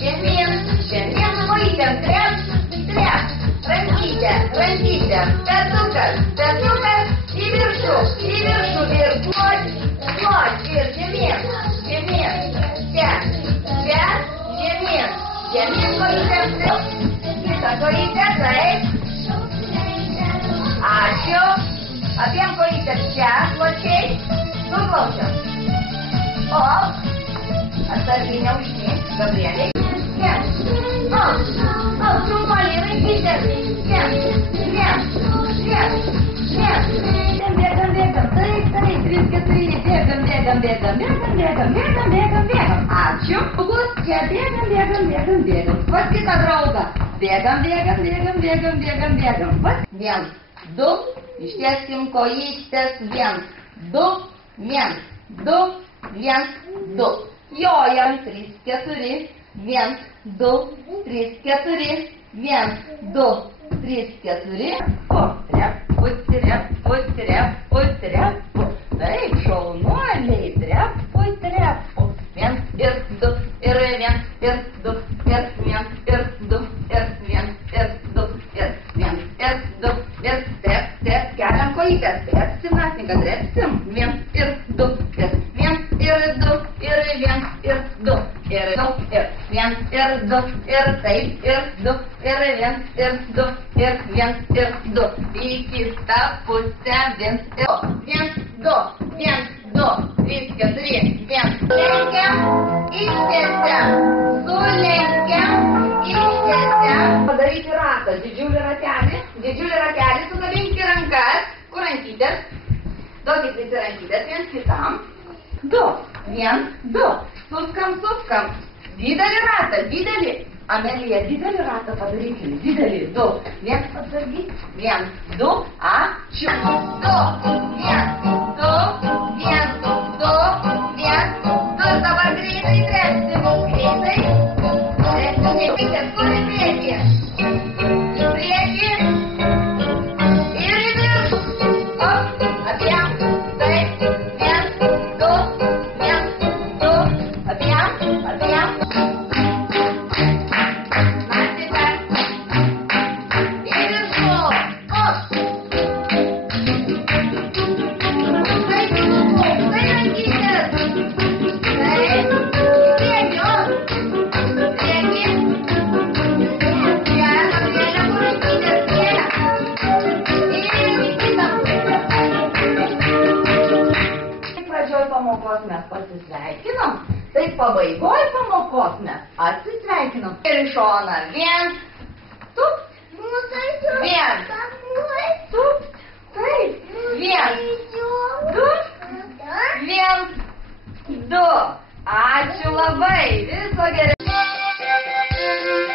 žemyn, žemyn kojytėm, trep, trep, rankytė, petukas, į viršų ir plot, ir žemyn, čia, žemyn kojytėm, kita kojytė, taip, ačiū, abiem kojytėm čia, plačiai, suglaučiam, atsargiai neužmėg, Gabrieliai, trumpaliai rankytės, bėgam, taip, 3, 4, bėgam, ačiū, čia bėgam, pas kitą draugą, bėgam, pas 1, 2, ištieskim kojytės, 1, 2, jojam, 3, 4, 1, 2, 3, 4, 1, 2, 3, 4, trep, taip, šaunuoliai, trep, 1 ir 2, ir 1, ir 2, ir 1, ir 2, ir 1, ir 2, ir 1, ir 2, ir trep, keliam kojytės, trepsim, 1 ir 2, ir 1 ir 2, ir 1 ir 2, ir 2, ir 1 ir 2, ir taip, ir 2, ir 1 ir 2, ir 1 ir 2, į kitą pusę, 1 ir 2, 1, 2, 3, 4, 1, lenkiam, ištiesiam, sulenkiam, ištiesiam, padaryti ratą, didžiulį ratelį, sukabinti rankas, kur rankytės, duokit visi rankytės, viens kitam, 2, 1, 2, suskam, didelį ratą, Amelija, didelį ratą padarykim, didelį, 2, 1 atsargiai, 1, 2, ačiū, 2, 1, 2, 1, 2, 1, 2, dabar greitai trepsim, nepykės, kur į priekį, ir į viršų, abiem, taip, 1, 2, 1, 2, abiem, pamokos mes pasisveikinom, tai pabaigoj pamokos mes atsisveikinom. Ir iš šoną 1, tupt, 1, tupt, taip, 1, 2, 1, 2. Ačiū labai, viso geriausio.